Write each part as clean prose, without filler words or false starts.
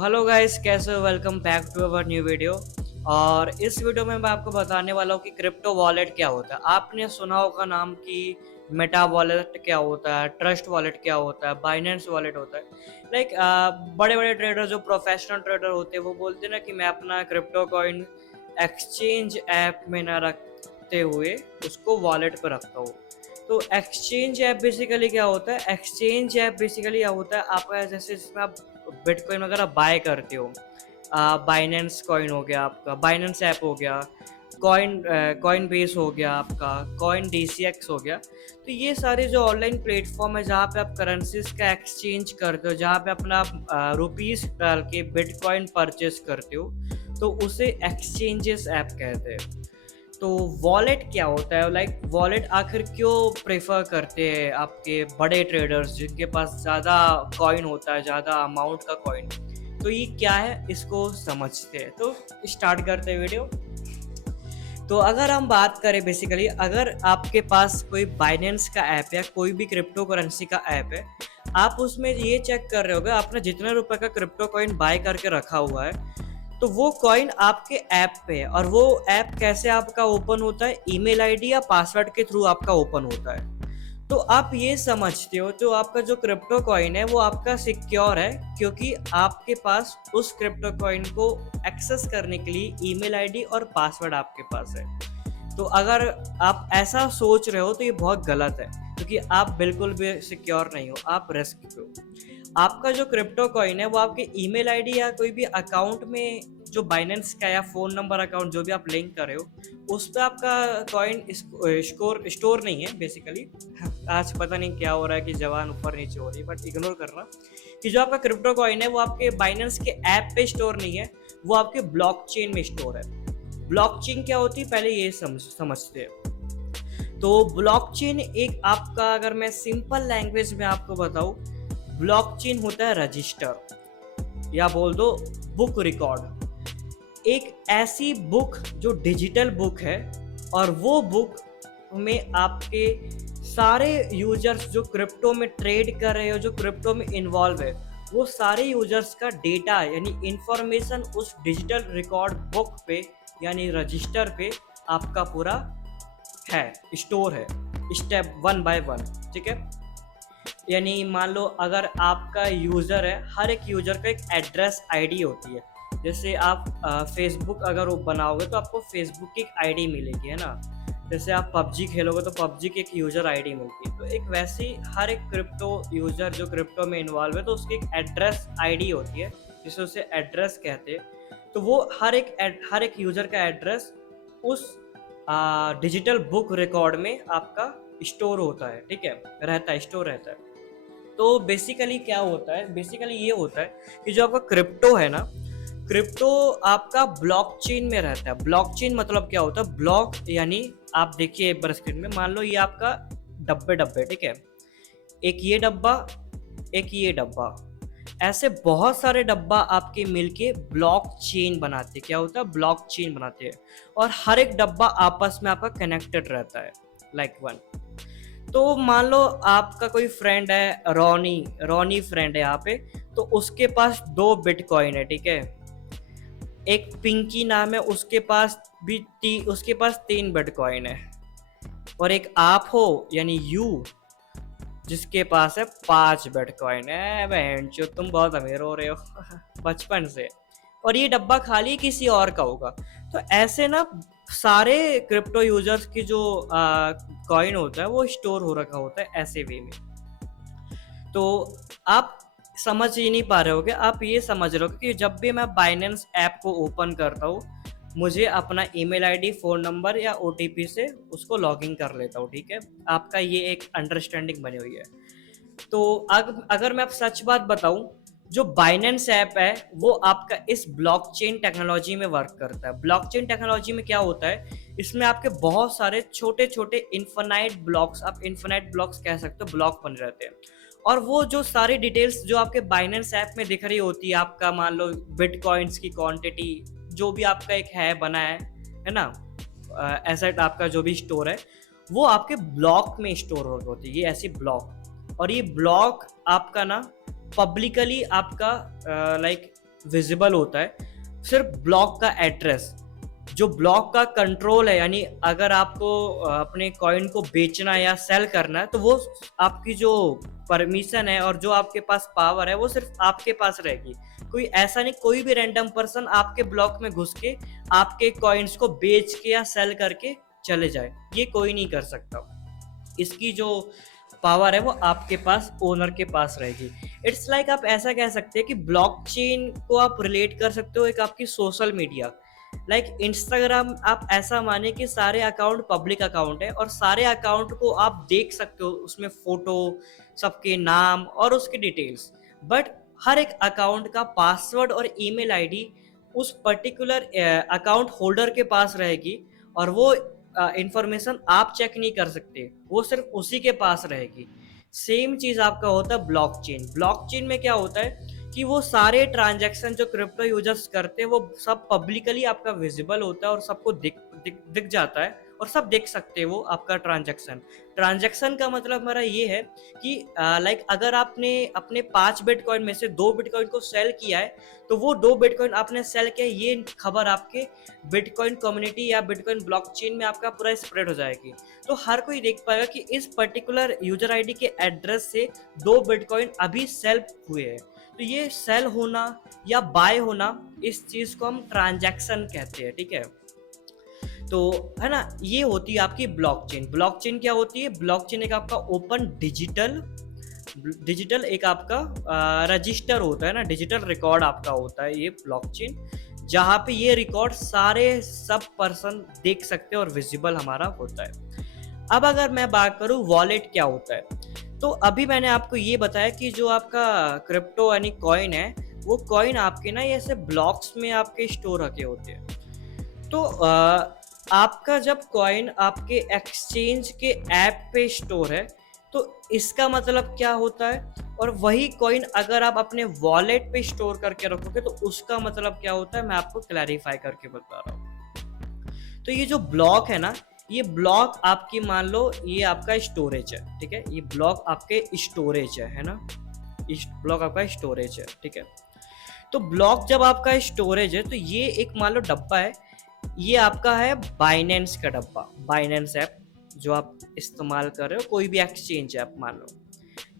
Hello guys, कैसे हो? Welcome back to our new video. और इस वीडियो में मैं आपको बताने वाला हूँ कि क्रिप्टो वॉलेट क्या होता है। आपने सुना होगा नाम कि मेटा वॉलेट क्या होता है, ट्रस्ट वॉलेट क्या होता है, बाइनेंस वॉलेट होता है। लाइक बड़े बड़े ट्रेडर जो प्रोफेशनल ट्रेडर होते हैं वो बोलते हैं ना कि मैं अपना क्रिप्टो कॉइन एक्सचेंज ऐप में ना रखते हुए उसको वॉलेट पर रखता हूँ। तो एक्सचेंज ऐप बेसिकली क्या होता है? एक्सचेंज ऐप बेसिकली क्या होता है, आपका जैसे जिसमें आप बिटकॉइन वगैरह बाय करते हो। बाइनेंस कॉइन हो गया आपका, बाइनेंस ऐप हो गया, कॉइन बेस हो गया आपका, कॉइन डीसीएक्स हो गया। तो ये सारे जो ऑनलाइन प्लेटफॉर्म है जहाँ पे आप करेंसीज का एक्सचेंज करते हो, जहाँ पे अपना रुपीस डाल के बिटकॉइन परचेस करते हो, तो उसे एक्सचेंजेस ऐप कहते हैं। तो वॉलेट क्या होता है? लाइक वॉलेट आखिर क्यों प्रेफर करते हैं आपके बड़े ट्रेडर्स जिनके पास ज़्यादा कॉइन होता है, ज़्यादा अमाउंट का कॉइन? तो ये क्या है, इसको समझते हैं। तो स्टार्ट करते हैं वीडियो। तो अगर हम बात करें बेसिकली, अगर आपके पास कोई बाइनेंस का ऐप या कोई भी क्रिप्टो करेंसी का ऐप है, आप उसमें ये चेक कर रहे होगे आपने जितने रुपए का क्रिप्टो कॉइन बाय करके रखा हुआ है, तो वो कॉइन आपके ऐप पे है। और वो ऐप कैसे आपका ओपन होता है? ईमेल आईडी या पासवर्ड के थ्रू आपका ओपन होता है। तो आप ये समझते हो जो आपका जो क्रिप्टो कॉइन है वो आपका सिक्योर है, क्योंकि आपके पास उस क्रिप्टो कॉइन को एक्सेस करने के लिए ईमेल आईडी और पासवर्ड आपके पास है। तो अगर आप ऐसा सोच रहे हो तो ये बहुत गलत है, क्योंकि आप बिल्कुल भी सिक्योर नहीं हो, आप रिस्क पे हो। आपका जो क्रिप्टो कॉइन है वो आपके ईमेल आईडी या कोई भी अकाउंट में, जो बाइनेंस का या फोन नंबर अकाउंट जो भी आप लिंक कर रहे हो, उस पर आपका कॉइन स्टोर नहीं है बेसिकली। आज पता नहीं क्या हो रहा है कि जवान ऊपर नीचे हो रही है, बट इग्नोर करना कि जो आपका क्रिप्टो कॉइन है वो आपके बाइनेंस के ऐप पे स्टोर नहीं है, वो आपके ब्लॉकचेन में स्टोर है। ब्लॉकचेन क्या होती है पहले ये समझते हैं। तो ब्लॉकचेन एक आपका, अगर मैं सिंपल लैंग्वेज में आपको बताऊं, ब्लॉकचेन होता है रजिस्टर, या बोल दो बुक रिकॉर्ड। एक ऐसी बुक जो डिजिटल बुक है, और वो बुक में आपके सारे यूजर्स जो क्रिप्टो में ट्रेड कर रहे हो, जो क्रिप्टो में इन्वॉल्व है, वो सारे यूजर्स का डेटा यानी इंफॉर्मेशन उस डिजिटल रिकॉर्ड बुक पे यानी रजिस्टर पे आपका पूरा है, स्टोर है, स्टेप वन बाय वन। ठीक है? यानी मान लो अगर आपका यूज़र है, हर एक यूज़र का एक एड्रेस आईडी होती है। जैसे आप फेसबुक अगर वो बनाओगे तो आपको फेसबुक की एक आईडी मिलेगी, है ना? जैसे आप पबजी खेलोगे तो पबजी की एक यूज़र आईडी मिलती है। तो एक वैसे ही हर एक क्रिप्टो यूज़र जो क्रिप्टो में इन्वॉल्व है तो उसकी एक एड्रेस आईडी होती है, जिसे उसे एड्रेस कहते हैं। तो वो हर एक यूज़र का एड्रेस उस डिजिटल बुक रिकॉर्ड में आपका स्टोर होता है। ठीक है? रहता है, स्टोर रहता है। तो बेसिकली क्या होता है? बेसिकली ये होता है कि जो आपका क्रिप्टो है ना, क्रिप्टो आपका ब्लॉकचेन में रहता है। ब्लॉकचेन मतलब क्या होता है? ब्लॉक यानी आप देखिए एक बार स्क्रीन में, मान लो ये आपका डब्बे डब्बे, ठीक है? एक ये डब्बा, एक ये डब्बा, ऐसे बहुत सारे डब्बा आपके मिलके ब्लॉकचेन बनाते हैं। क्या होता है? ब्लॉकचेन बनाते हैं। और हर एक डब्बा आपस में आपका कनेक्टेड रहता है, लाइक वन। तो मान लो आपका कोई फ्रेंड है, रोनी, रोनी फ्रेंड है यहाँ पे, तो उसके पास 2 बिटकॉइन है। ठीक है? एक पिंकी नाम है, उसके पास 3 बिटकॉइन है। और एक आप हो यानी यू, जिसके पास है 5 बिटकॉइन है। बहन चो, तुम बहुत अमीर हो रहे हो बचपन से। और ये डब्बा खाली किसी और का होगा। तो ऐसे ना सारे क्रिप्टो यूजर्स की जो कॉइन होता है वो स्टोर हो रखा होता है ऐसे वे में। तो आप समझ ही नहीं पा रहे होगे, आप ये समझ रहे हो कि जब भी मैं बाइनेंस ऐप को ओपन करता हूँ, मुझे अपना ईमेल आईडी, फ़ोन नंबर या ओटीपी से उसको लॉगिन कर लेता हूँ। ठीक है? आपका ये एक अंडरस्टैंडिंग बनी हुई है। तो अगर मैं आप सच बात बताऊं, जो बाइनेंस ऐप है वो आपका इस ब्लॉकचेन टेक्नोलॉजी में वर्क करता है। ब्लॉकचेन टेक्नोलॉजी में क्या होता है? इसमें आपके बहुत सारे छोटे छोटे इन्फिनाइट ब्लॉक्स, आप इन्फिनाइट ब्लॉक्स कह सकते हो, ब्लॉक बने रहते हैं। और वो जो सारी डिटेल्स जो आपके बाइनेंस ऐप में दिख रही होती है, आपका मान लो बिटकॉइंस की क्वांटिटी, जो भी आपका एक है बना है ना, एसेट आपका जो भी स्टोर है, वो आपके ब्लॉक में स्टोर होती है, ये ऐसी ब्लॉक। और ये ब्लॉक आपका ना पब्लिकली आपका लाइक विजिबल होता है सिर्फ ब्लॉक का एड्रेस। जो ब्लॉक का कंट्रोल है, यानी अगर आपको अपने कॉइन को बेचना या सेल करना है तो वो आपकी जो परमिशन है और जो आपके पास पावर है वो सिर्फ आपके पास रहेगी। कोई ऐसा नहीं, कोई भी रैंडम पर्सन आपके ब्लॉक में घुस के आपके कॉइन्स को बेच के या सेल करके चले जाए, ये कोई नहीं कर सकता। इसकी जो पावर है वो आपके पास, ओनर के पास रहेगी। इट्स लाइक आप ऐसा कह सकते हैं कि ब्लॉकचेन को आप रिलेट कर सकते हो एक आपकी सोशल मीडिया। लाइक इंस्टाग्राम आप ऐसा माने कि सारे अकाउंट पब्लिक अकाउंट है और सारे अकाउंट को आप देख सकते हो, उसमें फोटो, सबके नाम और उसकी डिटेल्स। बट हर एक अकाउंट का पासवर्ड और ईमेल आईडी उस पर्टिकुलर अकाउंट होल्डर के पास रहेगी और वो इंफॉर्मेशन आप चेक नहीं कर सकते, वो सिर्फ उसी के पास रहेगी। सेम चीज आपका होता है ब्लॉकचेन। ब्लॉकचेन में क्या होता है कि वो सारे ट्रांजैक्शन जो क्रिप्टो यूजर्स करते हैं वो सब पब्लिकली आपका विजिबल होता है और सबको दिख जाता है और सब देख सकते हैं वो आपका ट्रांजैक्शन। ट्रांजैक्शन का मतलब मेरा ये है कि लाइक अगर आपने अपने 5 बिटकॉइन में से 2 बिटकॉइन को सेल किया है तो वो 2 बिटकॉइन आपने सेल किया, ये खबर आपके बिटकॉइन कम्युनिटी या बिटकॉइन ब्लॉकचेन में आपका पूरा स्प्रेड हो जाएगी। तो हर कोई देख पाएगा कि इस पर्टिकुलर यूजर आईडी के एड्रेस से 2 बिटकॉइन अभी सेल हुए हैं। तो ये सेल होना या बाय होना, इस चीज को हम ट्रांजैक्शन कहते हैं, ठीक है। तो है ना, ये होती है आपकी ब्लॉकचेन। ब्लॉकचेन क्या होती है? ब्लॉकचेन एक आपका ओपन डिजिटल एक आपका रजिस्टर होता है ना, डिजिटल रिकॉर्ड आपका होता है ये ब्लॉकचेन, जहाँ पे ये रिकॉर्ड सारे सब पर्सन देख सकते हैं और विजिबल हमारा होता है। अब अगर मैं बात करूँ वॉलेट क्या होता है, तो अभी मैंने आपको ये बताया कि जो आपका क्रिप्टो यानी कॉइन है, वो कॉइन आपके ना ऐसे ब्लॉक्स में आपके स्टोर रखे होते हैं। तो आपका जब कॉइन आपके एक्सचेंज के ऐप पे स्टोर है तो इसका मतलब क्या होता है, और वही कॉइन अगर आप अपने वॉलेट पे स्टोर करके रखोगे तो उसका मतलब क्या होता है, मैं आपको क्लैरिफाई करके बता रहा हूँ। तो ये जो ब्लॉक है ना, ये ब्लॉक आपकी मान लो ये आपका स्टोरेज है, ठीक है। ये ब्लॉक आपके स्टोरेज है ना, इस ब्लॉक आपका स्टोरेज है, ठीक है। तो ब्लॉक जब आपका स्टोरेज है तो ये एक मान लो डब्बा है, ये आपका है बाइनेंस का डब्बा। बाइनेंस ऐप जो आप इस्तेमाल कर रहे हो, कोई भी एक्सचेंज ऐप मान लो,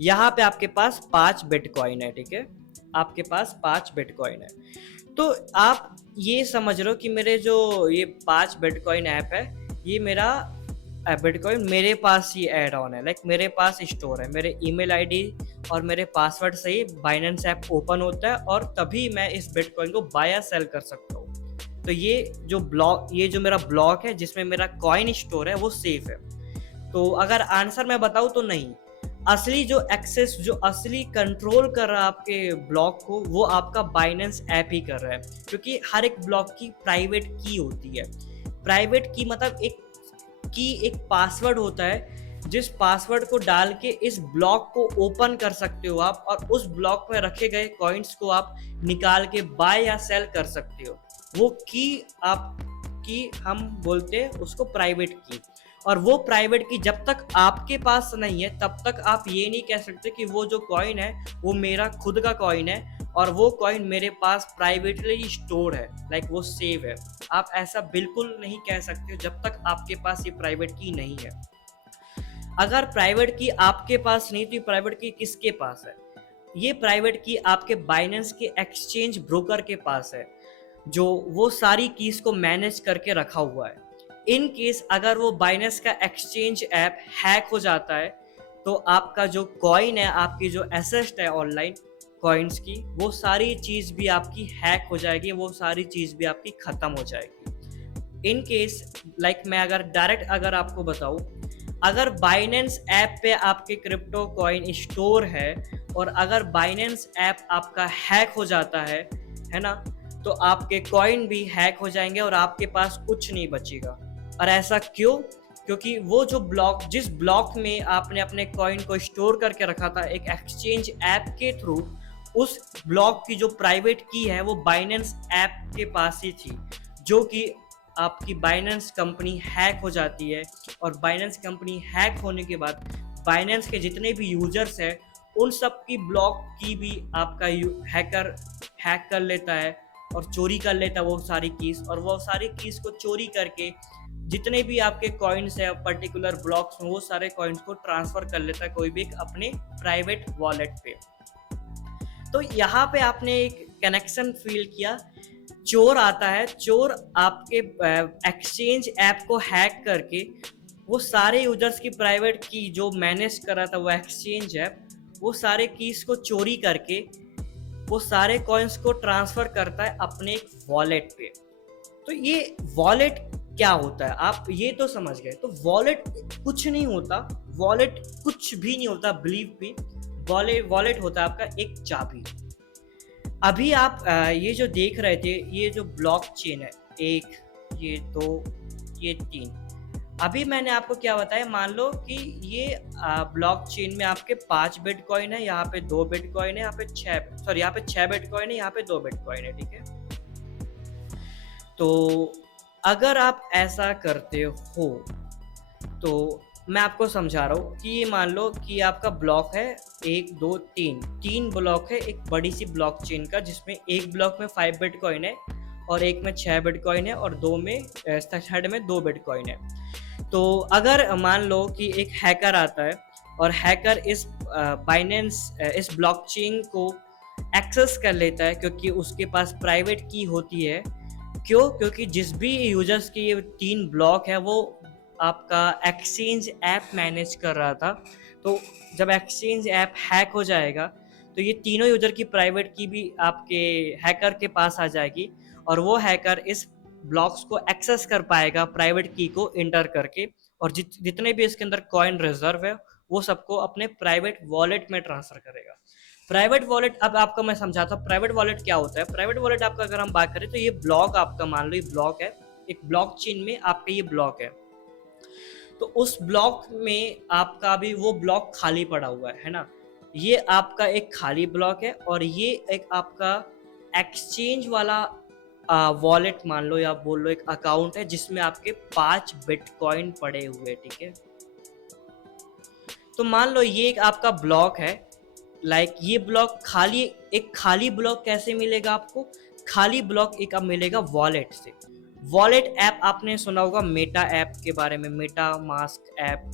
यहाँ पे आपके पास 5 बिटकॉइन है, ठीक है। आपके पास 5 बिटकॉइन है। तो आप ये समझ रहे हो कि मेरे जो ये 5 बिटकॉइन ऐप है, ये मेरा बिटकॉइन मेरे पास ही ऐड ऑन है, लाइक मेरे पास स्टोर है। मेरे ईमेल आईडी और मेरे पासवर्ड से ही बाइनेंस ऐप ओपन होता है और तभी मैं इस बिटकॉइन को बाय या सेल कर सकता हूँ। तो ये जो मेरा ब्लॉक है जिसमें मेरा कॉइन स्टोर है वो सेफ है। तो अगर आंसर मैं बताऊँ तो नहीं, असली जो एक्सेस, जो असली कंट्रोल कर रहा है आपके ब्लॉक को, वो आपका बाइनेंस ऐप ही कर रहा है, क्योंकि हर एक ब्लॉक की प्राइवेट की होती है। प्राइवेट की मतलब एक पासवर्ड होता है, जिस पासवर्ड को डाल के इस ब्लॉक को ओपन कर सकते हो आप, और उस ब्लॉक में रखे गए कॉइन्स को आप निकाल के बाय या सेल कर सकते हो। वो की हम बोलते हैं उसको प्राइवेट की। और वो प्राइवेट की जब तक आपके पास नहीं है तब तक आप ये नहीं कह सकते कि वो जो कॉइन है वो मेरा खुद का कॉइन है और वो कॉइन मेरे पास प्राइवेटली स्टोर है, लाइक वो सेव है। आप ऐसा बिल्कुल नहीं कह सकते जब तक आपके पास ये प्राइवेट की नहीं है। अगर प्राइवेट की आपके पास नहीं तो ये प्राइवेट की किसके पास है? ये प्राइवेट की आपके बाइनेंस के एक्सचेंज ब्रोकर के पास है, जो वो सारी कीज को मैनेज करके रखा हुआ है। इन केस अगर वो बाइनेंस का एक्सचेंज ऐप हैक हो जाता है तो आपका जो कॉइन है, आपकी जो एसेट है ऑनलाइन कॉइन्स की, वो सारी चीज़ भी आपकी हैक हो जाएगी, वो सारी चीज़ भी आपकी ख़त्म हो जाएगी। इन केस लाइक मैं अगर डायरेक्ट अगर आपको बताऊँ, अगर बाइनेंस ऐप पे आपके क्रिप्टो कॉइन स्टोर है और अगर बाइनेंस ऐप आपका हैक हो जाता है ना, तो आपके कॉइन भी हैक हो जाएंगे और आपके पास कुछ नहीं बचेगा। और ऐसा क्यों? क्योंकि वो जो ब्लॉक, जिस ब्लॉक में आपने अपने कॉइन को स्टोर करके रखा था एक एक्सचेंज ऐप के थ्रू, उस ब्लॉक की जो प्राइवेट की है वो बाइनेंस ऐप के पास ही थी, जो कि आपकी बाइनेंस कंपनी हैक हो जाती है। और बाइनेंस कंपनी हैक होने के बाद बाइनेंस के जितने भी यूजर्स हैं उन सब की ब्लॉक की भी आपका हैकर हैक कर लेता है और चोरी कर लेता है वो सारी कीज़, और वो सारी कीज़ को चोरी करके जितने भी आपके कॉइन्स है पर्टिकुलर ब्लॉक्स में वो सारे कॉइन्स को ट्रांसफ़र कर लेता है कोई भी अपने प्राइवेट वॉलेट पे। तो यहाँ पे आपने एक कनेक्शन फील किया। चोर आता है, चोर आपके एक्सचेंज ऐप को हैक करके वो सारे यूजर्स की प्राइवेट की जो मैनेज कर रहा था वो एक्सचेंज ऐप, वो सारे कीज को चोरी करके वो सारे कॉइन्स को ट्रांसफर करता है अपने एक वॉलेट पे। तो ये वॉलेट क्या होता है आप ये तो समझ गए। तो वॉलेट कुछ नहीं होता, वॉलेट कुछ भी नहीं होता, बिलीव मी। वॉलेट होता है आपका एक चाबी। अभी आप ये जो देख रहे थे, ये जो ब्लॉकचेन है, 1, ये 2, ये 3, अभी मैंने आपको क्या बताया, मान लो कि ये ब्लॉकचेन में आपके 5 बिटकॉइन है, यहाँ पे 2 बिटकॉइन है, यहाँ पे 6 बिटकॉइन है, यहाँ पे 2 बिटकॉइन है, ठीक है। तो अगर आप ऐसा करते हो तो मैं आपको समझा रहा हूँ कि ये मान लो कि आपका ब्लॉक है 1, 2, 3 ब्लॉक है एक बड़ी सी ब्लॉकचेन का, जिसमें एक ब्लॉक में 5 बिटकॉइन है और एक में 6 बिटकॉइन है और थर्ड में 2 बिटकॉइन है। तो अगर मान लो कि एक हैकर आता है और हैकर इस बाइनेंस इस ब्लॉकचेन को एक्सेस कर लेता है, क्योंकि उसके पास प्राइवेट की होती है। क्यों? क्योंकि जिस भी यूजर्स की ये 3 ब्लॉक है वो आपका एक्सचेंज ऐप मैनेज कर रहा था। तो जब एक्सचेंज ऐप हैक हो जाएगा तो ये तीनों यूजर की प्राइवेट की भी आपके हैकर के पास आ जाएगी, और वो हैकर इस ब्लॉक्स को एक्सेस कर पाएगा प्राइवेट की को इंटर करके, और जितने भी इसके अंदर कॉइन रिजर्व है वो सबको अपने प्राइवेट वॉलेट में ट्रांसफर करेगा। प्राइवेट वॉलेट, अब आपको मैं समझाता हूँ प्राइवेट वॉलेट क्या होता है। प्राइवेट वॉलेट आपका अगर हम बात करें तो ये ब्लॉक आपका, मान लो ये ब्लॉक है, एक ब्लॉकचेन में आपका ये ब्लॉक है, तो उस ब्लॉक में आपका भी वो ब्लॉक खाली पड़ा हुआ है ना। ये आपका एक खाली ब्लॉक है और ये एक आपका एक्सचेंज वाला वॉलेट मान लो या बोल लो एक अकाउंट है जिसमें आपके 5 बिटकॉइन पड़े हुए, ठीक है। तो मान लो ये एक आपका ब्लॉक है, ये ब्लॉक खाली, एक खाली ब्लॉक कैसे मिलेगा आपको? खाली ब्लॉक एक अब मिलेगा वॉलेट से। वॉलेट ऐप आपने सुना होगा, मेटा ऐप के बारे में, Meta mask app,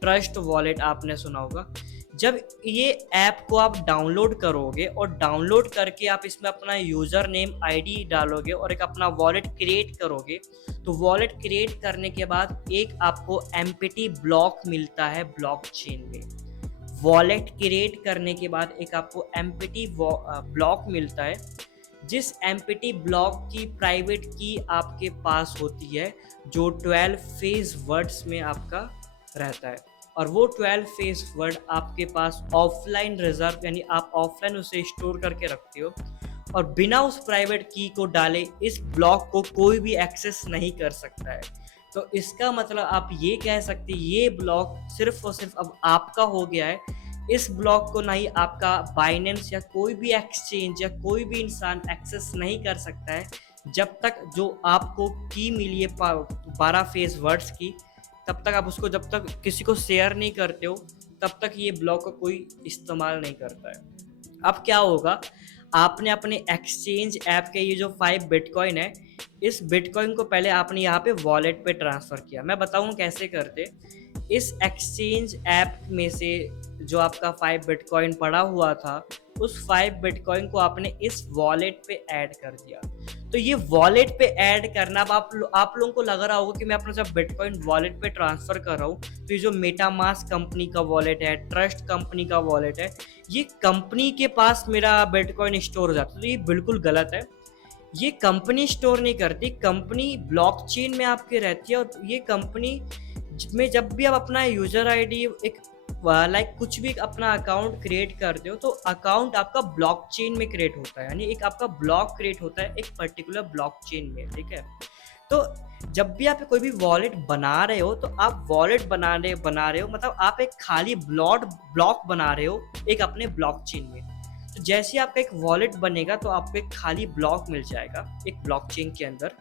trust wallet आपने सुना होगा। जब ये ऐप को आप डाउनलोड करोगे और डाउनलोड करके आप इसमें अपना यूज़र नेम आईडी डालोगे और एक अपना वॉलेट क्रिएट करोगे, तो वॉलेट क्रिएट करने के बाद एक आपको एम्प्टी ब्लॉक मिलता है ब्लॉकचेन में। वॉलेट क्रिएट करने के बाद एक आपको एम्प्टी ब्लॉक मिलता है, जिस एम्प्टी ब्लॉक की प्राइवेट की आपके पास होती है, जो 12 फेज वर्ड्स में आपका रहता है, और वो 12 फेज वर्ड आपके पास ऑफलाइन रिजर्व, यानी आप ऑफलाइन उसे स्टोर करके रखते हो, और बिना उस प्राइवेट की को डाले इस ब्लॉक को कोई भी एक्सेस नहीं कर सकता है। तो इसका मतलब आप ये कह सकते हैं ये ब्लॉक सिर्फ और सिर्फ अब आपका हो गया है। इस ब्लॉक को नहीं आपका बाइनेंस या कोई भी एक्सचेंज या कोई भी इंसान एक्सेस नहीं कर सकता है, जब तक जो आपको की मिली है 12 फेज वर्ड्स की, तब तक आप उसको जब तक किसी को शेयर नहीं करते हो तब तक ये ब्लॉक का कोई इस्तेमाल नहीं करता है। अब क्या होगा, आपने अपने एक्सचेंज ऐप के ये जो 5 बिटकॉइन है, इस बिटकॉइन को पहले आपने यहाँ पे वॉलेट पे ट्रांसफ़र किया। मैं बताऊँ कैसे करते। इस एक्सचेंज ऐप में से जो आपका 5 बिटकॉइन पड़ा हुआ था, उस 5 बिटकॉइन को आपने इस वॉलेट पे ऐड कर दिया। तो ये वॉलेट पे ऐड करना, अब आप लोगों को लग रहा होगा कि मैं अपना जब बिटकॉइन वॉलेट पे ट्रांसफ़र कर रहा हूँ तो ये जो मेटामास्क कंपनी का वॉलेट है, ट्रस्ट कंपनी का वॉलेट है, ये कंपनी के पास मेरा बिटकॉइन स्टोर हो जाता है। तो ये बिल्कुल गलत है। ये कंपनी स्टोर नहीं करती, कंपनी ब्लॉकचेन में आपके रहती है, और ये कंपनी में जब भी आप अपना यूजर आईडी एक कुछ भी अपना अकाउंट क्रिएट करते हो तो अकाउंट आपका ब्लॉकचेन में क्रिएट होता है, यानी एक आपका ब्लॉक क्रिएट होता है एक पर्टिकुलर ब्लॉकचेन में, ठीक है। तो जब भी आप कोई भी वॉलेट बना रहे हो तो आप वॉलेट बना रहे हो मतलब आप एक खाली ब्लॉक बना रहे हो एक अपने ब्लॉकचेन में। तो जैसे ही आपका एक वॉलेट बनेगा तो आपको एक खाली ब्लॉक मिल जाएगा एक ब्लॉकचेन के अंदर,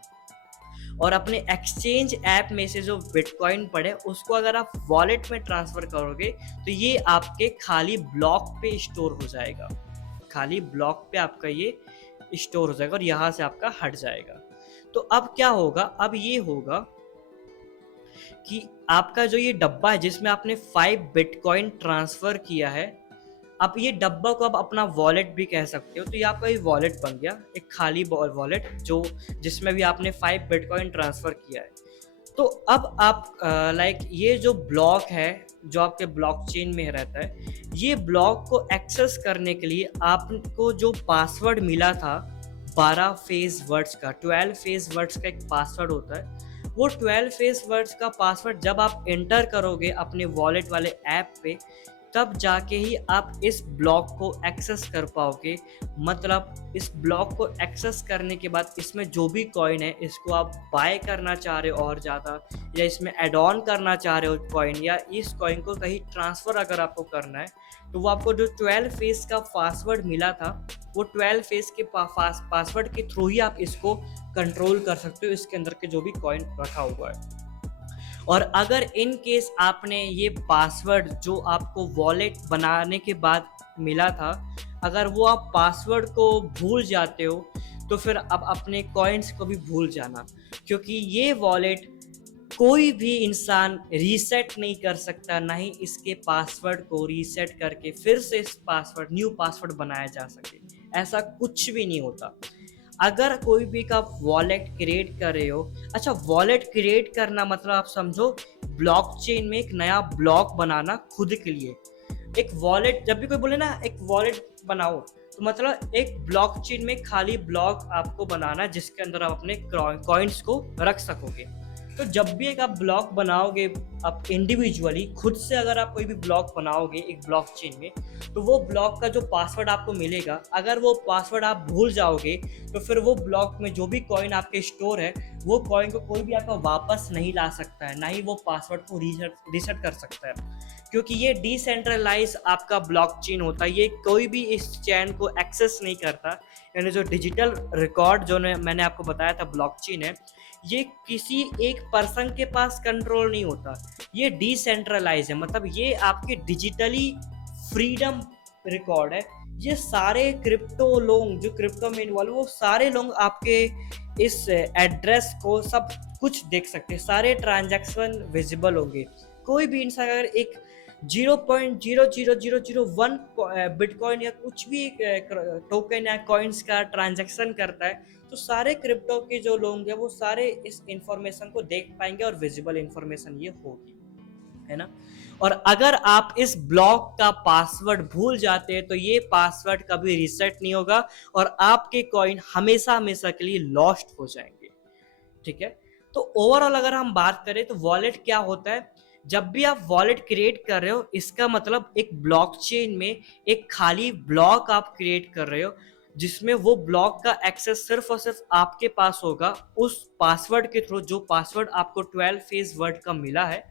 और अपने एक्सचेंज ऐप में से जो बिटकॉइन पड़े उसको अगर आप वॉलेट में ट्रांसफ़र करोगे तो ये आपके खाली ब्लॉक पे स्टोर हो जाएगा। खाली ब्लॉक पे आपका ये स्टोर हो जाएगा और यहाँ से आपका हट जाएगा। तो अब क्या होगा, अब ये होगा कि आपका जो ये डब्बा है जिसमें आपने 5 बिटकॉइन ट्रांसफर किया है, आप ये डब्बा को आप अपना वॉलेट भी कह सकते हो। तो ये आपका ये वॉलेट बन गया, एक खाली वॉलेट जो जिसमें भी आपने 5 बिटकॉइन ट्रांसफर किया है। तो अब आप लाइक ये जो ब्लॉक है जो आपके ब्लॉकचेन में रहता है, ये ब्लॉक को एक्सेस करने के लिए आपको जो पासवर्ड मिला था 12 फेज वर्ड्स का, 12 फेज वर्ड्स का एक पासवर्ड होता है, वो 12 फेज वर्ड्स का पासवर्ड जब आप एंटर करोगे अपने वॉलेट वाले ऐप पे, तब जाके ही आप इस ब्लॉक को एक्सेस कर पाओगे। मतलब इस ब्लॉक को एक्सेस करने के बाद इसमें जो भी कॉइन है इसको आप बाय करना चाह रहे हो और ज़्यादा, या इसमें एड ऑन करना चाह रहे हो कॉइन, या इस कॉइन को कहीं ट्रांसफ़र अगर आपको करना है, तो वो आपको जो 12 फेस का पासवर्ड मिला था, वो 12 फेस के पासवर्ड के थ्रू ही आप इसको कंट्रोल कर सकते हो, इसके अंदर के जो भी कॉइन रखा हुआ है। और अगर इन केस आपने ये पासवर्ड जो आपको वॉलेट बनाने के बाद मिला था, अगर वो आप पासवर्ड को भूल जाते हो, तो फिर अब अपने कॉइन्स को भी भूल जाना, क्योंकि ये वॉलेट कोई भी इंसान रीसेट नहीं कर सकता, ना ही इसके पासवर्ड को रीसेट करके फिर से इस पासवर्ड न्यू पासवर्ड बनाया जा सके। ऐसा कुछ भी नहीं होता। अगर कोई भी का वॉलेट क्रिएट कर रहे हो, अच्छा वॉलेट क्रिएट करना मतलब आप समझो ब्लॉकचेन में एक नया ब्लॉक बनाना खुद के लिए। एक वॉलेट जब भी कोई बोले ना एक वॉलेट बनाओ, तो मतलब एक ब्लॉकचेन में खाली ब्लॉक आपको बनाना है जिसके अंदर आप अपने कॉइन्स को रख सकोगे। तो जब भी एक आप ब्लॉक बनाओगे, आप इंडिविजुअली खुद से अगर आप कोई भी ब्लॉक बनाओगे एक ब्लॉकचेन में, तो वो ब्लॉक का जो पासवर्ड आपको मिलेगा, अगर वो पासवर्ड आप भूल जाओगे, तो फिर वो ब्लॉक में जो भी कॉइन आपके स्टोर है, वो कॉइन को कोई भी आपको वापस नहीं ला सकता है, ना ही वो पासवर्ड को रीसेट कर सकता है, क्योंकि ये डिसेंट्रलाइज आपका ब्लॉकचेन होता है। ये कोई भी इस चेन को एक्सेस नहीं करता। यानी जो डिजिटल रिकॉर्ड जो मैंने आपको बताया था ब्लॉकचेन है, ये किसी एक पर्सन के पास कंट्रोल नहीं होता, ये डिसेंट्रलाइज है। मतलब ये आपके डिजिटली फ्रीडम रिकॉर्ड है। ये सारे क्रिप्टो लोग जो क्रिप्टो में इन्वॉल्व, वो सारे लोग आपके इस एड्रेस को सब कुछ देख सकते हैं, सारे ट्रांजैक्शन विजिबल होंगे। कोई भी इंसान अगर एक 0.00001 बिटकॉइन या कुछ भी टोकन या कॉइन्स का ट्रांजैक्शन करता है, तो सारे क्रिप्टो के जो लोग हैं वो सारे इस इंफॉर्मेशन को देख पाएंगे और विजिबल इंफॉर्मेशन ये होगी, है ना। और अगर आप इस ब्लॉक का पासवर्ड भूल जाते हैं, तो ये पासवर्ड कभी रीसेट नहीं होगा और आपके कॉइन हमेशा हमेशा के लिए लॉस्ट हो जाएंगे। ठीक है, तो ओवरऑल अगर हम बात करें तो वॉलेट क्या होता है, जब भी आप वॉलेट क्रिएट कर रहे हो, इसका मतलब एक ब्लॉकचेन में एक खाली ब्लॉक आप क्रिएट कर रहे हो, जिसमें वो ब्लॉक का एक्सेस सिर्फ और सिर्फ आपके पास होगा उस पासवर्ड के थ्रू, जो पासवर्ड आपको 12 फेज वर्ड का मिला है।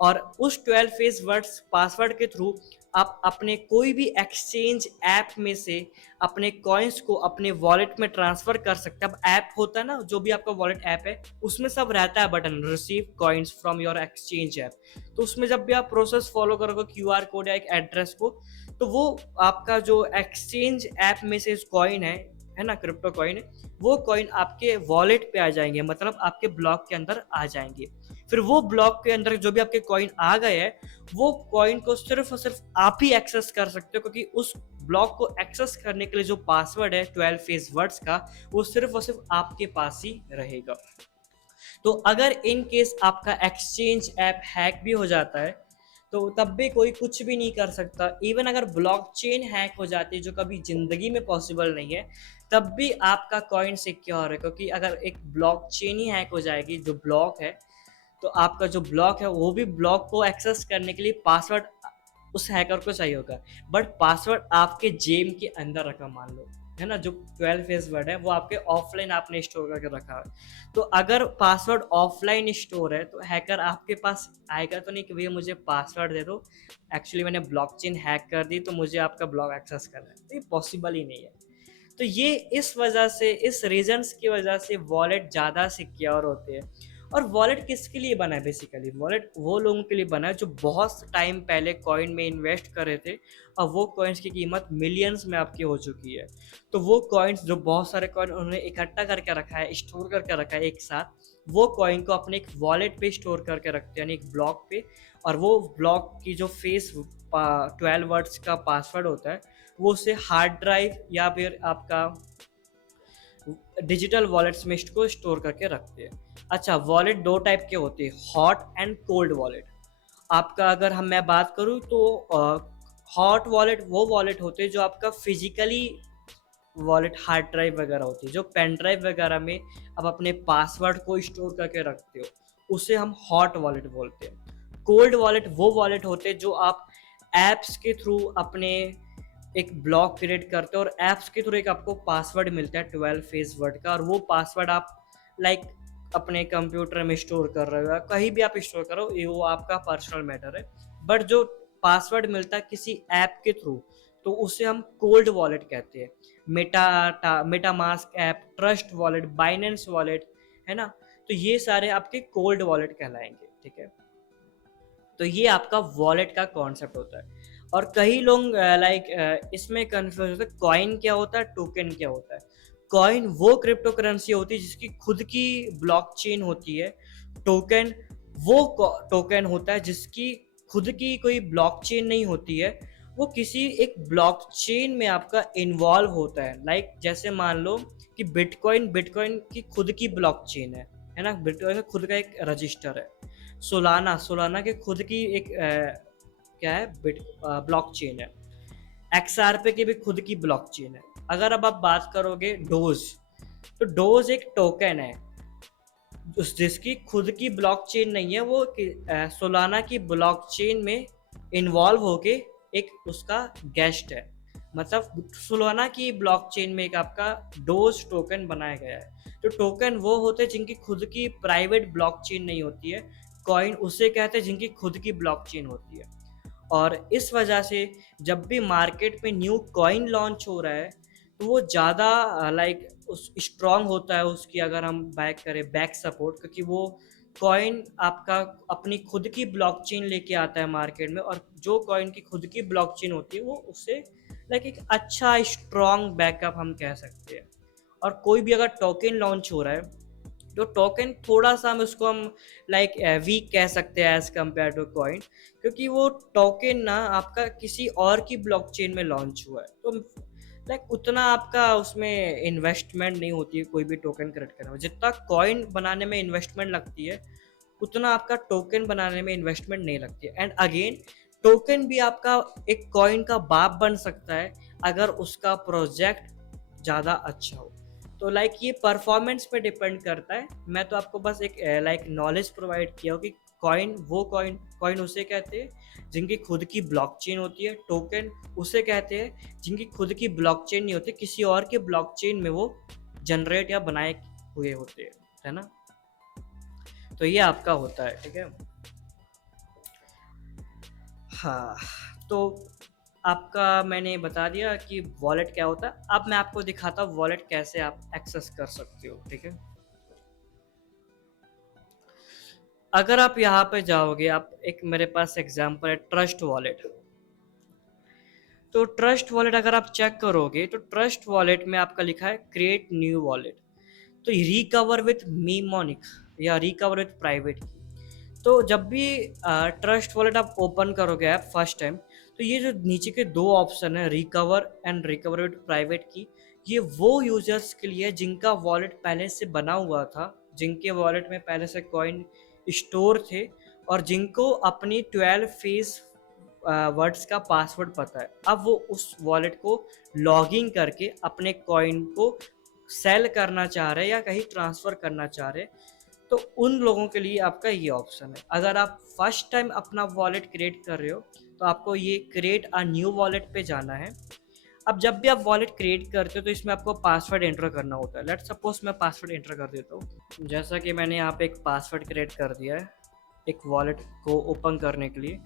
और उस 12 फेज वर्ड्स पासवर्ड के थ्रू आप अपने कोई भी एक्सचेंज ऐप में से अपने कॉइन्स को अपने वॉलेट में ट्रांसफर कर सकते हैं। अब ऐप होता है ना, जो भी आपका वॉलेट ऐप है उसमें सब रहता है button receive coins from your exchange app, तो उसमें जब भी आप प्रोसेस फॉलो करोगे क्यूआर कोड या एक एड्रेस को, तो वो आपका जो एक्सचेंज ऐप में से कॉइन है ना, क्रिप्टो कॉइन है, वो कॉइन आपके वॉलेट पे आ जाएंगे, मतलब आपके ब्लॉक के अंदर आ जाएंगे। फिर वो ब्लॉक के अंदर जो भी आपके कॉइन आ गए हैं, वो कॉइन को सिर्फ और सिर्फ आप ही एक्सेस कर सकते हो, क्योंकि उस ब्लॉक को एक्सेस करने के लिए जो पासवर्ड है 12 फेज वर्ड्स का, वो सिर्फ और सिर्फ आपके पास ही रहेगा। तो अगर इन केस आपका एक्सचेंज ऐप हैक भी हो जाता है, तो तब भी कोई कुछ भी नहीं कर सकता। इवन अगर ब्लॉकचेन हैक हो जाती है, जो कभी जिंदगी में पॉसिबल नहीं है, तब भी आपका कॉइन सिक्योर है, क्योंकि अगर एक ब्लॉकचेन ही हैक हो जाएगी, जो ब्लॉक है, तो आपका जो ब्लॉक है वो भी ब्लॉक को एक्सेस करने के लिए पासवर्ड उस हैकर को चाहिए होगा, बट पासवर्ड आपके जेब के अंदर रखा, मान लो, है ना, जो 12 फेज वर्ड है वो आपके ऑफलाइन आपने स्टोर करके रखा है। तो अगर पासवर्ड ऑफलाइन स्टोर है, तो हैकर आपके पास आएगा तो नहीं कि भैया मुझे पासवर्ड दे दो, एक्चुअली मैंने ब्लॉकचेन हैक कर दी तो मुझे आपका ब्लॉक एक्सेस करना है, तो ये पॉसिबल ही नहीं है। तो ये इस वजह से, इस रीजन्स की वजह से वॉलेट ज़्यादा सिक्योर होते हैं। और वॉलेट किसके लिए बना है? बेसिकली वॉलेट वो लोगों के लिए बना है जो बहुत टाइम पहले कॉइन में इन्वेस्ट कर रहे थे और वो कॉइन्स की कीमत मिलियंस में आपकी हो चुकी है। तो वो कॉइन्स जो बहुत सारे कॉइन उन्होंने इकट्ठा करके रखा है, स्टोर करके रखा है एक साथ, वो कॉइन को अपने एक वॉलेट पे स्टोर करके रखते हैं, यानी एक ब्लॉक पे। और वो ब्लॉक की जो फेस 12 वर्ड्स का पासवर्ड होता है, वो उसे हार्ड ड्राइव या फिर आपका डिजिटल वॉलेट्स में इसको स्टोर करके रखते हैं। अच्छा, वॉलेट दो टाइप के होते हैं, हॉट एंड कोल्ड वॉलेट। आपका अगर मैं बात करूँ तो हॉट वॉलेट वो वॉलेट होते हैं जो आपका फिजिकली वॉलेट हार्ड ड्राइव वगैरह होती है, जो पेन ड्राइव वगैरह में आप अपने पासवर्ड को स्टोर करके रखते हो, उसे हम हॉट वॉलेट बोलते हैं। कोल्ड वॉलेट वो वॉलेट होते हैं जो आप ऐप्स के थ्रू अपने एक ब्लॉक क्रिएट करते हो और ऐप्स के थ्रू एक आपको पासवर्ड मिलता है 12 फेस वर्ड का, और वो पासवर्ड आप लाइक अपने कंप्यूटर में स्टोर कर रहे हो या कहीं भी आप स्टोर करो, ये वो आपका पर्सनल मैटर है। बट जो पासवर्ड मिलता है किसी ऐप के थ्रू, तो उसे हम कोल्ड वॉलेट कहते हैं। MetaMask app, trust wallet, Binance wallet, है ना, तो ये सारे आपके कोल्ड वॉलेट कहलाएंगे। ठीक है, तो ये आपका वॉलेट का कॉन्सेप्ट होता है। और कई लोग इसमें कंफ्यूज होते हैं, कॉइन क्या होता है, टोकन क्या होता है। कॉइन वो क्रिप्टो करेंसी होती है जिसकी खुद की ब्लॉकचेन होती है। टोकन वो टोकन होता है जिसकी खुद की कोई ब्लॉकचेन नहीं होती है, वो किसी एक ब्लॉकचेन में आपका इन्वॉल्व होता है। जैसे मान लो कि बिटकॉइन बिटकॉइन की खुद की ब्लॉकचेन है ना, बिटकॉइन का खुद का एक रजिस्टर है। सोलाना सोलाना के खुद की एक क्या है, ब्लॉकचेन है। XRP की भी खुद की ब्लॉकचेन है। अगर अब आप बात करोगे डोज, तो डोज एक टोकन है जिसकी खुद की ब्लॉकचेन नहीं है, वो सोलाना की ब्लॉकचेन में इन्वॉल्व होके एक उसका गेस्ट है। मतलब सोलाना की ब्लॉकचेन में एक आपका डोज टोकन बनाया गया है। तो टोकन वो होते हैं जिनकी खुद की प्राइवेट ब्लॉकचेन नहीं होती है। कॉइन उसे कहते हैं जिनकी खुद की ब्लॉकचेन होती है। और इस वजह से जब भी मार्केट में न्यू कॉइन लॉन्च हो रहा है, तो वो ज़्यादा उस स्ट्रॉन्ग होता है उसकी, अगर हम बैक करें बैक सपोर्ट, क्योंकि वो कॉइन आपका अपनी खुद की ब्लॉकचेन लेके आता है मार्केट में। और जो कॉइन की खुद की ब्लॉकचेन होती है वो उससे एक अच्छा स्ट्रॉन्ग बैकअप हम कह सकते हैं। और कोई भी अगर टोकन लॉन्च हो रहा है, जो टोकन थोड़ा सा हम उसको हम वीक कह सकते हैं एज कम्पेयर टू कॉइन, क्योंकि वो टोकन ना आपका किसी और की ब्लॉकचेन में लॉन्च हुआ है। तो उतना आपका उसमें इन्वेस्टमेंट नहीं होती है कोई भी टोकन क्रिएट करने में। जितना कॉइन बनाने में इन्वेस्टमेंट लगती है, उतना आपका टोकन बनाने में इन्वेस्टमेंट नहीं लगती है। एंड अगेन, टोकन भी आपका एक कॉइन का बाप बन सकता है अगर उसका प्रोजेक्ट ज़्यादा अच्छा हो। तो ये परफॉर्मेंस पे डिपेंड करता है। मैं तो आपको बस एक नॉलेज प्रोवाइड किया हो कि कॉइन कॉइन उसे कहते हैं जिनकी खुद की ब्लॉकचेन होती है। टोकन उसे कहते हैं जिनकी खुद की ब्लॉकचेन नहीं होती, किसी और के ब्लॉकचेन में वो जनरेट या बनाए हुए होते हैं, है ना। तो ये आपका होता है। ठीक है, हाँ, तो आपका मैंने बता दिया कि वॉलेट क्या होता है। अब मैं आपको दिखाता हूँ वॉलेट कैसे आप एक्सेस कर सकते हो। ठीक है, अगर आप यहाँ पे जाओगे, आप एक मेरे पास एग्जांपल है ट्रस्ट वॉलेट। तो ट्रस्ट वॉलेट अगर आप चेक करोगे तो ट्रस्ट वॉलेट में आपका लिखा है क्रिएट न्यू वॉलेट। तो रिकवर विथ मीमोनिक या रिकवर विथ प्राइवेट की। तो जब भी ट्रस्ट वॉलेट आप ओपन करोगे ऐप फर्स्ट टाइम, तो ये जो नीचे के दो ऑप्शन है, recover and recover with private की, ये वो यूजर्स के लिए जिनका वॉलेट पहले से बना हुआ था, जिनके वॉलेट में पहले से कॉइन स्टोर थे और जिनको अपनी 12 फेस वर्ड्स का पासवर्ड पता है। अब वो उस वॉलेट को लॉगिन करके अपने कॉइन को सेल करना चाह रहे हैं या कहीं ट्रांसफ़र करना चाह रहे हैं, तो उन लोगों के लिए आपका ये ऑप्शन है। अगर आप फर्स्ट टाइम अपना वॉलेट क्रिएट कर रहे हो, तो आपको ये क्रिएट अ न्यू वॉलेट पे जाना है। अब जब भी आप वॉलेट क्रिएट करते हो तो इसमें आपको पासवर्ड एंटर करना होता है। लेट्स सपोज मैं पासवर्ड एंटर कर देता हूँ। जैसा कि मैंने यहाँ पे एक पासवर्ड क्रिएट कर दिया है एक वॉलेट को ओपन करने के लिए।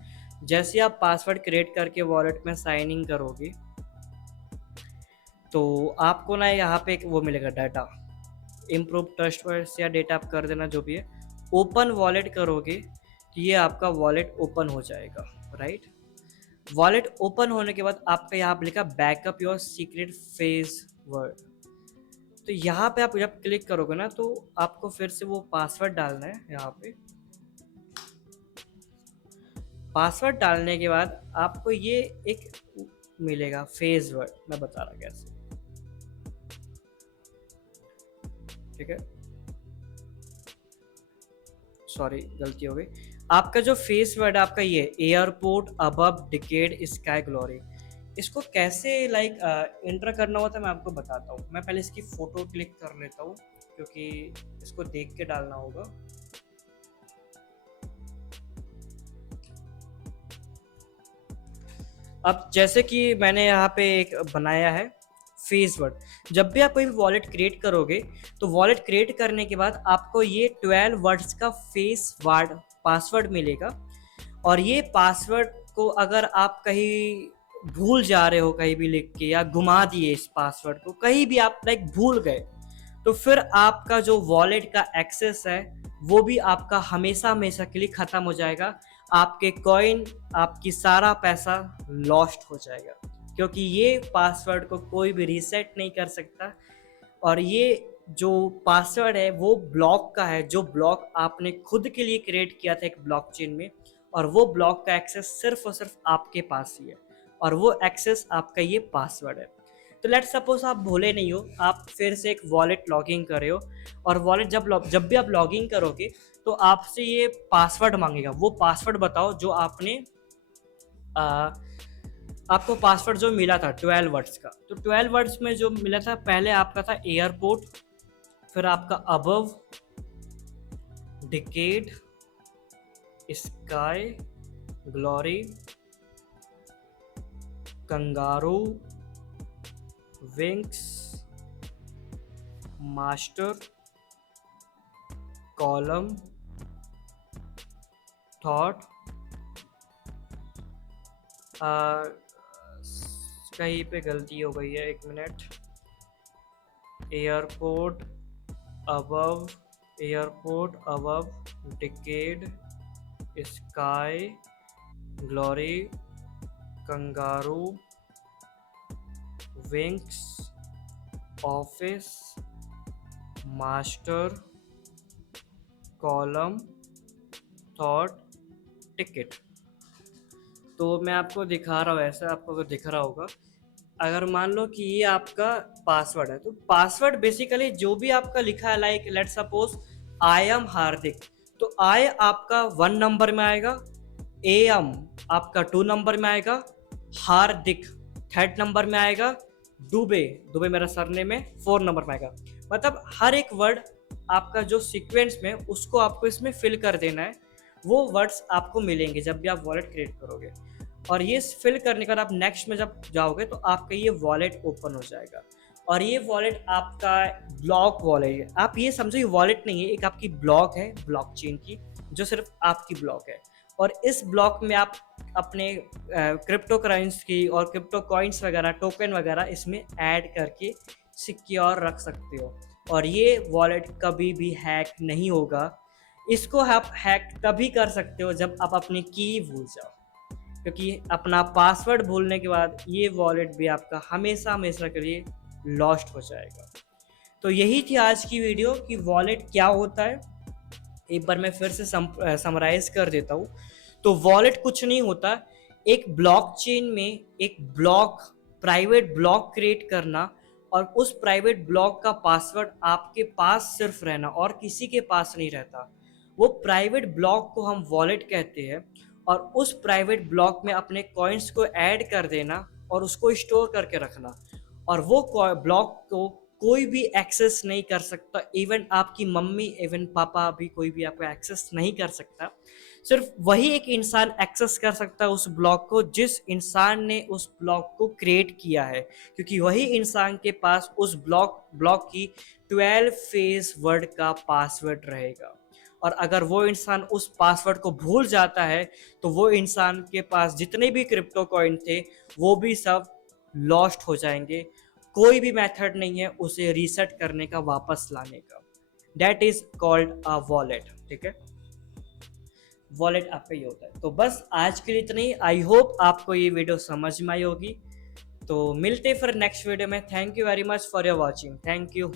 जैसे आप पासवर्ड क्रिएट करके वॉलेट में साइन इन करोगे, तो आपको ना यहाँ पे एक वो मिलेगा डाटा, इम्प्रूव ट्रस्ट वर्ड्स या डेटा आप कर देना जो भी है। ओपन वॉलेट करोगे तो ये आपका वॉलेट ओपन हो जाएगा, राइट। वॉलेट ओपन होने के बाद आपका यहाँ पे लिखा backup your secret phase word. तो यहाँ पे आप जब क्लिक करोगे ना तो आपको फिर से वो पासवर्ड डालना है। यहाँ पे पासवर्ड डालने के बाद आपको ये एक मिलेगा फेज वर्ड, मैं बता रहा कैसे, ठीक है। सॉरी गलती हो गई। आपका जो फेस वर्ड आपका ये airport above decade sky glory, इसको कैसे लाइक एंटर करना होता है मैं आपको बताता हूँ। मैं पहले इसकी फोटो क्लिक कर लेता हूँ क्योंकि इसको देख के डालना होगा। अब जैसे कि मैंने यहाँ पे एक बनाया है फेस वर्ड। जब भी आप कोई भी वॉलेट क्रिएट करोगे तो वॉलेट क्रिएट करने के बाद आपको ये 12 वर्ड्स का फेस वर्ड पासवर्ड मिलेगा। और ये पासवर्ड को अगर आप कहीं भूल जा रहे हो कहीं भी लिख के, या गुमा दिए इस पासवर्ड को कहीं भी आप लाइक भूल गए, तो फिर आपका जो वॉलेट का एक्सेस है वो भी आपका हमेशा हमेशा के लिए ख़त्म हो जाएगा। आपके कॉइन, आपकी सारा पैसा लॉस्ट हो जाएगा, क्योंकि ये पासवर्ड को कोई भी रीसेट नहीं कर सकता। और ये जो पासवर्ड है वो ब्लॉक का है, जो ब्लॉक आपने खुद के लिए क्रिएट किया था एक ब्लॉकचेन में, और वो ब्लॉक का एक्सेस सिर्फ और सिर्फ आपके पास ही है, और वो एक्सेस आपका ये पासवर्ड है। तो लेट्स सपोज आप भूले नहीं हो, आप फिर से एक वॉलेट लॉगिन कर रहे हो, और वॉलेट जब भी आप लॉगिन करोगे तो आपसे ये पासवर्ड मांगेगा। वो पासवर्ड बताओ जो आपने आपको पासवर्ड जो मिला था 12 वर्ड्स का। तो 12 वर्ड्स में जो मिला था, पहले आपका था एयरपोर्ट, फिर आपका above decade sky glory kangaroo wings master column thought. कहीं पे गलती हो गई है, एक minute. Airport above decade sky glory kangaroo wings office master column thought ticket. तो मैं आपको दिखा रहा हूँ, ऐसा आपको दिख रहा होगा। अगर मान लो कि ये आपका पासवर्ड है, तो पासवर्ड बेसिकली जो भी आपका लिखा है, like let suppose I am Hardik, तो आई आपका 1 नंबर में आएगा, ए एम आपका 2 नंबर में आएगा, हार्दिक 3rd नंबर में आएगा, दुबे मेरा सरनेम में 4 नंबर में आएगा। मतलब हर एक वर्ड आपका जो सीक्वेंस में उसको आपको इसमें फिल कर देना है। वो वर्ड्स आपको मिलेंगे जब भी आप वॉलेट क्रिएट करोगे, और ये फिल करने के बाद आप नेक्स्ट में जब जाओगे तो आपका ये वॉलेट ओपन हो जाएगा। और ये वॉलेट आपका ब्लॉक वॉलेट है। आप ये समझो ये वॉलेट नहीं है, एक आपकी ब्लॉक है ब्लॉकचेन की, जो सिर्फ आपकी ब्लॉक है। और इस ब्लॉक में आप अपने क्रिप्टो करेंसी की और क्रिप्टो कॉइन्स वगैरह, टोकन वगैरह इसमें ऐड करके सिक्योर रख सकते हो। और ये वॉलेट कभी भी हैक नहीं होगा। इसको आप हैक तभी कर सकते हो जब आप अपनी की भूल जाओ, क्योंकि अपना पासवर्ड भूलने के बाद ये वॉलेट भी आपका हमेशा हमेशा के लिए लॉस्ट हो जाएगा। तो यही थी आज की वीडियो कि वॉलेट क्या होता है। एक बार मैं फिर से समराइज कर देता हूँ। तो वॉलेट कुछ नहीं होता, एक ब्लॉकचेन में एक ब्लॉक, प्राइवेट ब्लॉक क्रिएट करना, और उस प्राइवेट ब्लॉक का पासवर्ड आपके पास सिर्फ रहना और किसी के पास नहीं रहता। वो प्राइवेट ब्लॉक को हम वॉलेट कहते हैं, और उस प्राइवेट ब्लॉक में अपने कॉइन्स को ऐड कर देना और उसको स्टोर करके रखना। और वो ब्लॉक को कोई भी एक्सेस नहीं कर सकता, इवन आपकी मम्मी, इवन पापा भी कोई भी आपको एक्सेस नहीं कर सकता। सिर्फ वही एक इंसान एक्सेस कर सकता है उस ब्लॉक को, जिस इंसान ने उस ब्लॉक को क्रिएट किया है, क्योंकि वही इंसान के पास उस ब्लॉक की 12 फेज वर्ड का पासवर्ड रहेगा। और अगर वो इंसान उस पासवर्ड को भूल जाता है तो वो इंसान के पास जितने भी क्रिप्टो कॉइन थे वो भी सब लॉस्ट हो जाएंगे। कोई भी मेथड नहीं है उसे रीसेट करने का, वापस लाने का। That is called a wallet. ठीक है, वॉलेट आपका ये होता है। तो बस आज के लिए इतना ही। आई होप आपको ये वीडियो समझ में आई होगी। तो मिलते फिर नेक्स्ट वीडियो में। Thank you very much for your watching. Thank you.